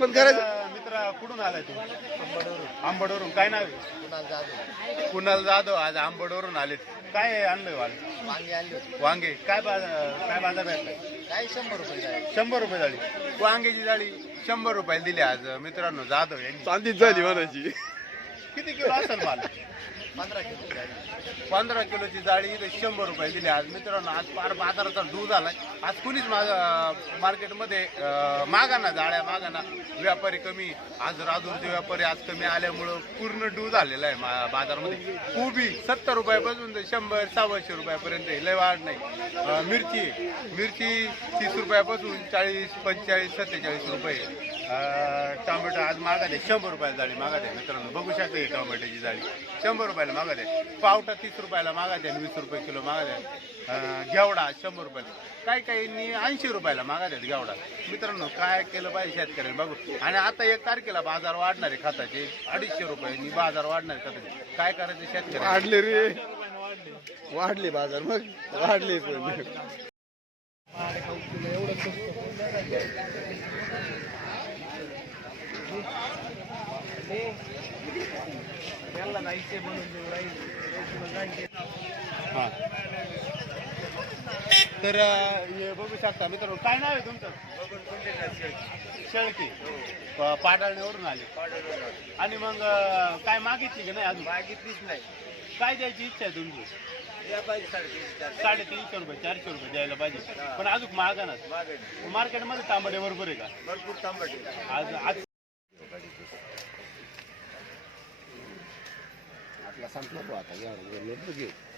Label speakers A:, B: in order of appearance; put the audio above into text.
A: पण करायचं.
B: मित्र कुठून आलाय तू? आंबडवरून. काय नाव आहे? कुणाल जाधव. आज आंबडवरून आले. काय आणलंय वांगे? काय बाजार भेटलाय?
C: काय 100 रुपये
B: 100 रुपये जाळी. वांग्याची जाळी 100 रुपयाला दिली आज मित्रांनो जाधव यांनी.
A: चांदीच झाली म्हणायची.
B: किती किलो असेल माल?
C: 15 किलो
B: 15 किलोची जाळी 100 रुपये दिली आज मित्रांनो. आज फार बाजाराचा डू झालाय. आज कुणीच मार्केटमध्ये मागा ना जाळ्या मागा ना. व्यापारी कमी. आज राजूरचे व्यापारी आज कमी आल्यामुळं पूर्ण डू झालेला आहे बाजारामध्ये. कोबी 70 रुपयापासून 100-125 रुपयापर्यंत लय वाढ नाही. मिरची 30 रुपयापासून 40-45-47 रुपये. टोमॅटो आज मागा दे 100 रुपयाला जाळी मागा दे मित्रांनो. बघू शकता ही टोमॅटोची जाळी 100 रुपयाला मागा दे. पावटा 30 रुपयाला मागा द्या. 20 रुपये किलो मागा द्या. घेवडा 100 रुपयाला. काही 80 रुपयाला मागा द्यात घेवडा. मित्रांनो काय केलं पाहिजे शेतकऱ्यांनी बघू. आणि आता 1 तारखेला बाजार वाढणार आहे खताचे. 250 रुपयांनी बाजार वाढणार आहे खताचे. काय करायचं शेतकरी?
A: वाढले रे, वाढले बाजार. मग वाढले पण
B: हा तर हे बघू शकता मित्रांनो. काय नाव आहे तुमचं? शेळकी. पाडाळण्यावरून आले. आणि मग काय मागितली की नाही अजून?
C: मागितलीच नाही.
B: काय द्यायची इच्छा आहे तुमची? 350 रुपये 400 रुपये द्यायला पाहिजे. पण अजून मागा ना. मार्केटमध्ये तांबडे बरोबर आहे का?
C: भरपूर तांबट
B: आज
A: आपला संपला तो आता.